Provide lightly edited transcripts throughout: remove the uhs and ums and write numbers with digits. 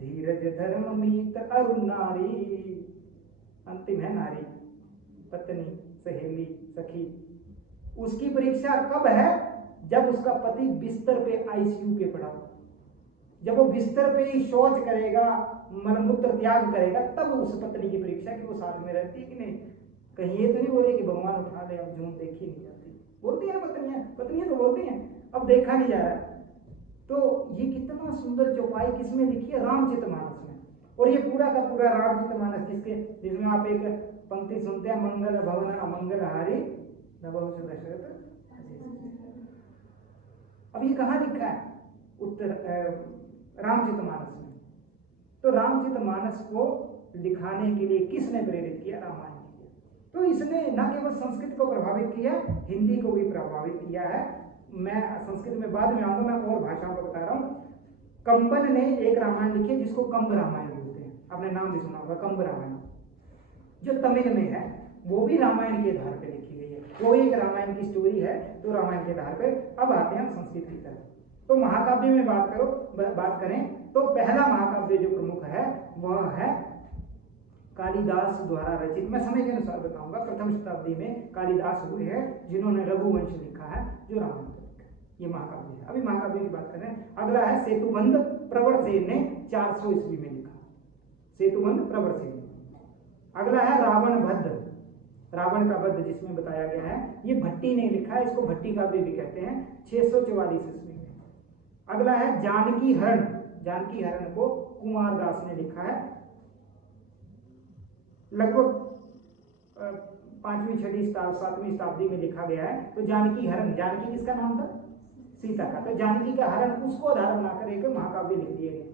धीरज धर्म मीत अरुण नारी, अंतिम है नारी, पत्नी, सहेली, सखी। उसकी परीक्षा कब है? जब उसका पति बिस्तर पे आईसीयू पे पड़ा हो, जब वो बिस्तर पे ही शौच करेगा, मलमूत्र त्याग करेगा, तब उस पत्नी की परीक्षा कि वो साथ में रहती है कि नहीं। कहीं ये तो नहीं बोले कि भगवान उठा ले, अब झूठ देखी नहीं जाती, बोलती है पत्नियां तो बोलती हैं, अब देखा नहीं जा रहा है। तो ये कितना सुंदर चौपाई किसमें लिखी है? रामचरितमानस में। और ये पूरा का पूरा रामचरितमानस जिसमें आप एक पंक्ति सुनते हैं, मंगल भवन अमंगल हारी नभो दशरथ। अब ये कहाँ लिखा है? उत्तर रामचरितमानस में। तो रामचरितमानस को लिखाने के लिए किसने प्रेरित किया? रामायण किया। तो इसने न केवल संस्कृत को प्रभावित किया, हिंदी को भी प्रभावित किया है। मैं संस्कृत में बाद में आऊंगा, मैं और भाषाओं को बता रहा हूँ। कंबन ने एक रामायण लिखी जिसको कंब रामायण बोलते हैं, आपने नाम भी सुना होगा, कंब रामायण, जो तमिल में है, वो भी रामायण के आधार पर लिखी गई है। वो एक रामायण की स्टोरी है, तो रामायण के आधार पर। अब आते हैं हम संस्कृत की तरफ। तो महाकाव्य में बात करें तो पहला महाकाव्य जो प्रमुख है वह है कालिदास द्वारा रचित। मैं समय के अनुसार बताऊंगा। प्रथम शताब्दी में कालिदास हुए हैं जिन्होंने रघुवंश लिखा है, जो रामायण को लिखा है। ये महाकाव्य है। अभी महाकाव्य की बात करें। अगला है सेतुबंध, प्रवरसेन ने 400 ईस्वी में लिखा, सेतुबंध प्रवरसेन। अगला है रावण भद्र, रावण का वध जिसमें बताया गया है, ये भट्टी ने लिखा है, इसको भट्टी काव्य भी कहते हैं, 644 ईस्वी में। अगला है जानकी हरण, जानकी हरण को कुमारदास ने लिखा है, लगभग 5वीं 6वीं 7वीं शताब्दी में लिखा गया है। तो जानकी हरण, जानकी किसका नाम था? सीता का। तो जानकी का हरण, उसको आधार बनाकर एक महाकाव्य लिख दिए गए।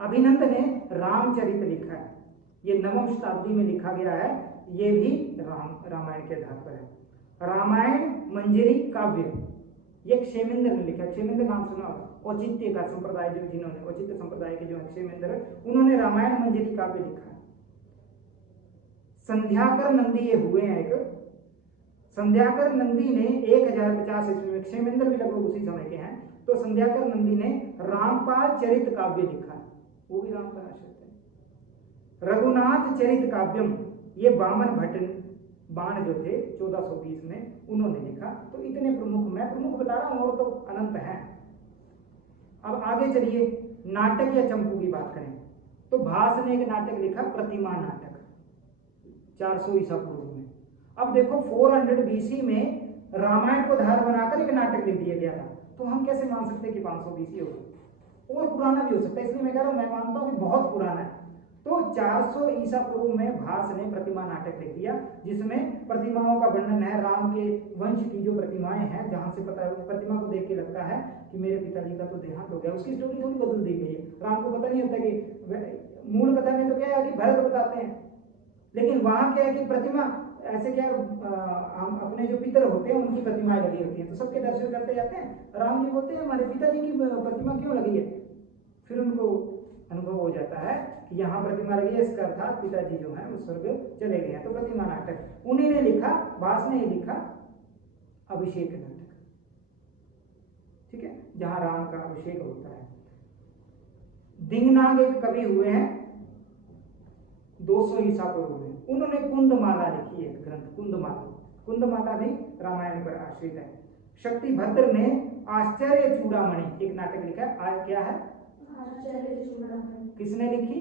अभिनंद ने रामचरित लिखा है, ये 9वीं शताब्दी में लिखा गया है, ये भी रामायण के आधार पर है। रामायण मंजरी काव्य, ये क्षेमेंद्र ने लिखा। क्षेमेंद्र नाम सुना होगा, औचित्य का संप्रदाय, जो जिन्होंने औचित्य संप्रदाय के जो क्षेमेंद्र, उन्होंने रामायण मंजरी काव्य लिखा है। संध्याकर नंदी ये हुए हैं एक, संध्याकर नंदी ने 1050 ईस्वी में, क्षेमेंद्र भी लगभग उसी समय के हैं, तो संध्याकर नंदी ने रामपाल चरित काव्य लिखा है, वो भी राम का आश्रित है। रघुनाथ चरित काव्यम, ये बामन भट्ट बाण जो थे 1420 में, उन्होंने लिखा। तो इतने प्रमुख, मैं प्रमुख बता रहा हूं, और तो अनंत है। अब आगे चलिए, नाटक या चंपू की बात करें तो भास ने एक नाटक लिखा, प्रतिमा नाटक, 400 ईसा पूर्व में। अब देखो 400 बीसी में रामायण को आधार बनाकर एक नाटक लिख दिया गया था, तो हम कैसे मान सकते हैं कि 500 बीसी होगा? और पुराना भी हो सकता है, इसलिए मैं कह रहा हूं, मैं मानता हूं कि बहुत पुराना है। तो 400 ईसा पूर्व में भास ने प्रतिमा नाटक लिख दिया, जिसमें प्रतिमाओं का वर्णन है, राम के वंश की जो प्रतिमाएं हैं, जहां से पता है, प्रतिमा को देख के लगता है कि मेरे पिताजी का तो देहांत हो गया। उसकी स्टोरी थोड़ी बदल दी गई है, राम को पता नहीं होता कि मूल कथा में तो क्या है कि भरत बताते हैं, लेकिन वहां क्या है कि प्रतिमा ऐसे क्या, हम अपने जो पितर होते हैं उनकी प्रतिमाएं लगी होती हैं, तो सबके दर्शन करते जाते हैं। राम जी बोलते हैं हमारे पिताजी की प्रतिमा क्यों लगी है? फिर उनको अनुभव हो जाता है कि यहाँ प्रतिमा लगी है, इसका अर्थात पिताजी जो है वो स्वर्ग चले गए हैं। तो प्रतिमा नाटक उन्हीं ने लिखा, भास ने ही लिखा अभिषेक नाटक, ठीक है, जहां राम का अभिषेक होता है। दिंगनाग एक कवि हुए हैं 200 ईसा पूर्व में, उन्होंने कुंदमाला लिखी है, एक ग्रंथ कुंदमाला, कुंदमाला भी रामायण पर आश्रित है। शक्तिभद्र ने आश्चर्य चूड़ामणि एक नाटक लिखा है, क्या है? किसने लिखी?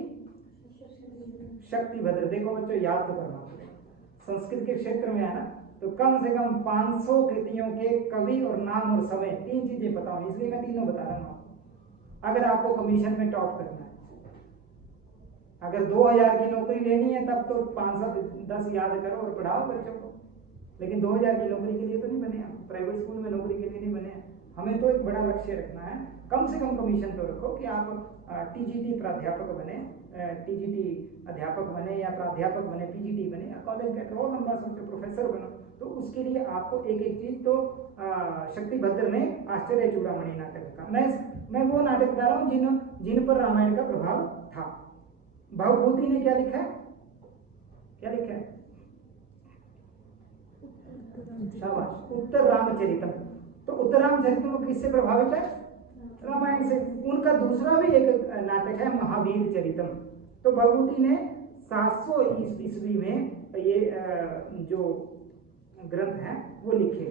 शक्तिभद्र। देखो बच्चों, याद तो करना, संस्कृत के क्षेत्र में है ना, तो कम से कम 500 कृतियों के कवि और नाम और समय, 3 चीजें पता होनी, इसलिए मैं तीनों बता रहा हूँ आपको। अगर आपको कमीशन में टॉप करना है, अगर 2000 की नौकरी लेनी है, तब तो 510 याद करो और पढ़ाओ बच्चों को, लेकिन 2000 की नौकरी के लिए तो नहीं बने हम, प्राइवेट स्कूल में नौकरी के लिए नहीं बने हैं। हमें तो एक बड़ा लक्ष्य रखना है, कम से कम कमीशन तो रखो कि आप टीजीटी प्राध्यापक बने, टीजीटी अध्यापक बने या प्राध्यापक बने, पीजीटी बने, या कॉलेज का रोल नंबर सोचो, प्रोफेसर बनो। तो उसके लिए आपको एक एक चीज, तो शक्तिभद्र ने आश्चर्य चूड़ामणि नाटक लिखा। मैं वो नाटक बता रहा हूँ जिन पर रामायण का प्रभाव था। भवभूति ने क्या लिखा है? क्या लिखा है? शाबाश, उत्तर रामचरितम। तो उत्तर रामचरितम किससे प्रभावित है? रामायण से। उनका दूसरा भी एक नाटक है महावीर चरितम। तो भभूति ने 700 ईस्वी में ये जो ग्रंथ है वो लिखे।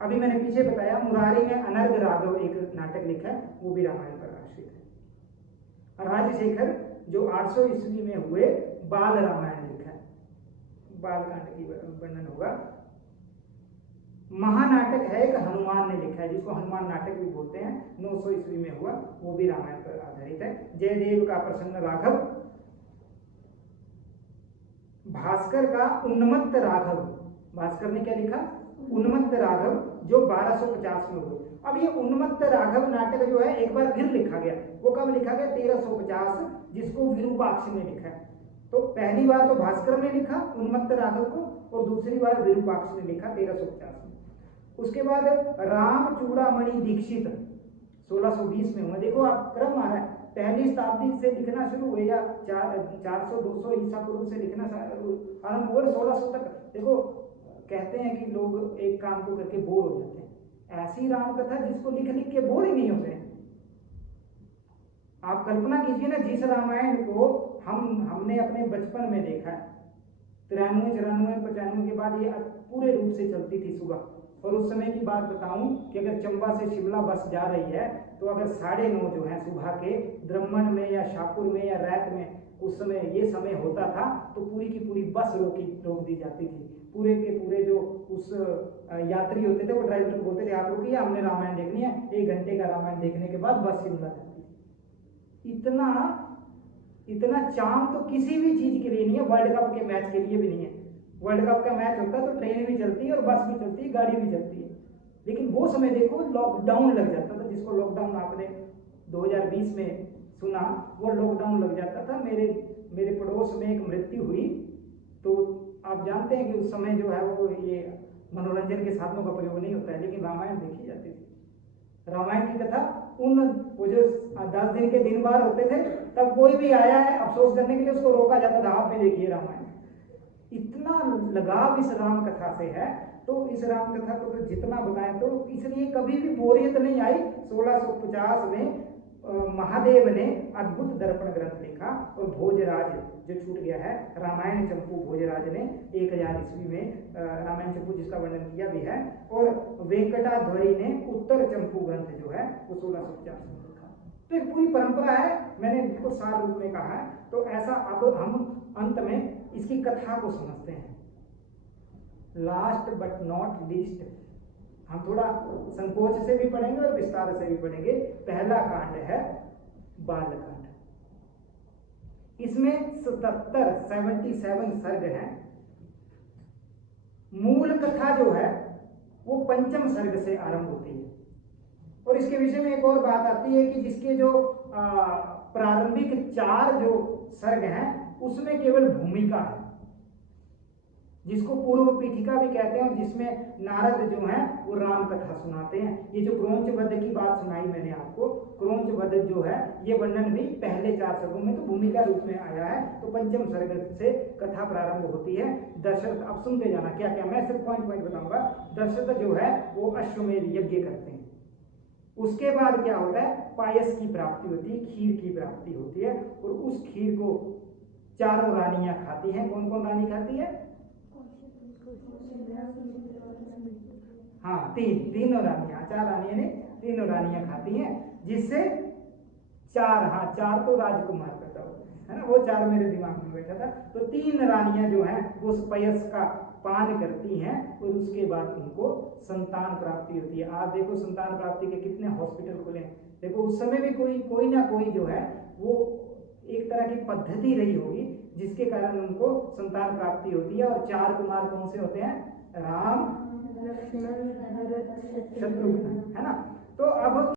अभी मैंने पीछे बताया मुरारी ने अनर्घ राघव एक नाटक लिखा है, वो भी रामायण पर आश्रित है। राजशेखर जो 800 ईस्वी में हुए बाल रामायण लिखा है, बालकांड की वर्णन होगा। महानाटक है एक हनुमान ने लिखा है, जिसको हनुमान नाटक भी बोलते हैं, 900 ईस्वी में हुआ, वो भी रामायण पर आधारित है। जयदेव का प्रसन्न राघव, भास्कर का उन्मत्त राघव, भास्कर ने क्या लिखा, उन्मत्त राघव, जो 1250 में हुए। अब ये उन्मत्त राघव नाटक जो है एक बार फिर लिखा गया, वो कब लिखा गया, 1350, जिसको विरूपाक्ष ने लिखा है। तो पहली बार तो भास्कर ने लिखा उन्मत्त राघव को, और दूसरी बार विरूपाक्ष ने लिखा 1350 में। उसके बाद राम चूड़ामणि दीक्षित 1620 में हुआ। देखो आप क्रम आ रहा है, पहली शताब्दी से लिखना शुरू हुए या 400-200 ईसा पूर्व से लिखना आरंभ हुआ, 1600 तक। देखो कहते हैं कि लोग एक काम को करके बोर हो जाते हैं, ऐसी राम कथा जिसको लिख लिख के बोर ही नहीं होते हैं। आप कल्पना कीजिए ना, जिस रामायण को हमने अपने बचपन में देखा है, 93, 94, 95 के बाद ये पूरे रूप से चलती थी सुबह। और उस समय की बात बताऊं कि अगर चंबा से शिमला बस जा रही है तो अगर 9:30 जो है सुबह के द्रम्मन में या शाहपुर में या रैत में, उस समय ये समय होता था, तो पूरी की पूरी बस रोक दी जाती थी। पूरे के पूरे जो उस यात्री होते थे वो ड्राइवर को बोलते थे आप रुकिए, हमने रामायण देखनी है। 1 घंटे का रामायण देखने के बाद बस शिमला जाती थी। इतना चाम तो किसी भी चीज के लिए नहीं है, वर्ल्ड कप के मैच के लिए भी नहीं है। वर्ल्ड कप का मैच होता है तो ट्रेन भी चलती है और बस भी चलती है, गाड़ी भी चलती है। लेकिन वो समय देखो लॉकडाउन लग जाता था, जिसको लॉकडाउन आपने 2020 में सुना, वो लॉकडाउन लग जाता था। मेरे पड़ोस में एक मृत्यु हुई, तो आप जानते हैं कि उस समय जो है वो ये मनोरंजन के साधनों का प्रयोग नहीं होता है, लेकिन रामायण देखी जाती थी। रामायण की कथा वो जो 10 दिन के दिन बार होते थे, तब कोई भी आया है अफसोस करने के लिए, उसको रोका जाता था, आप भी देखिए रामायण। इतना लगाव इस राम कथा से है, तो इस राम कथा को तो जितना बताएं तो इसलिए कभी भी बोरियत नहीं आई। 1650 में महादेव ने अद्भुत दर्पण ग्रंथ लिखा, और भोजराज जो छूट गया है, रामायण चंपू भोजराज ने 1000 ईस्वी में रामायण चंपू जिसका वर्णन किया भी है, और वेंकटाध्वरी ने उत्तर चंपू ग्रंथ जो है वो 1650 में लिखा। तो एक पूरी परंपरा है, मैंने इसको सार रूप में कहा है। तो ऐसा अब हम अंत में इसकी कथा को समझते हैं। लास्ट बट नॉट लीस्ट, हम थोड़ा संकोच से भी पढ़ेंगे और विस्तार से भी पढ़ेंगे। पहला कांड है बालकांड। इसमें 77 सर्ग हैं। मूल कथा जो है वो 5वें सर्ग से आरंभ होती है। और इसके विषय में एक और बात आती है कि जिसके जो प्रारंभिक 4 जो सर्ग हैं उसमें केवल भूमिका है, जिसको पूर्व पीठिका भी कहते हैं, और जिसमें नारद जो हैं वो राम कथा सुनाते हैं। ये जो क्रोंच वध की बात सुनाई मैंने आपको, क्रोंच वध जो है ये वर्णन भी पहले 4 सर्गों में तो भूमिका रूप में आया है। तो 5वें सर्ग से कथा प्रारंभ होती है। दशरथ, अब सुनते जाना क्या क्या, मैं सिर्फ पॉइंट बताऊंगा। दशरथ जो है वो अश्वमेध यज्ञ करते हैं। उसके बाद क्या होता है, पायस की प्राप्ति होती है, खीर की प्राप्ति होती है, और उस खीर को 4 रानियां खाती हैं। कौन कौन रानी खाती है? हाँ, तीनों रानियां, 4 रानियां ने 3 रानियां खाती हैं, जिससे 4 तो राजकुमार पैदा होते हैं, है ना। वो 4 मेरे दिमाग में बैठा था। तो 3 रानियां जो हैं वो उस पयस का पान करती हैं, और उसके बाद उनको संतान प्राप्ति होती है। आज देखो संतान प्राप्ति के कितने हॉस्पिटल खुले हैं। देखो उस समय भी कोई ना कोई जो है वो एक तरह की पद्धति रही होगी जिसके कारण उनको संतान प्राप्ति होती है। और 4 कुमार कौन से होते हैं? राम, लक्ष्मण, भरत, शत्रुघ्न, है ना। तो अब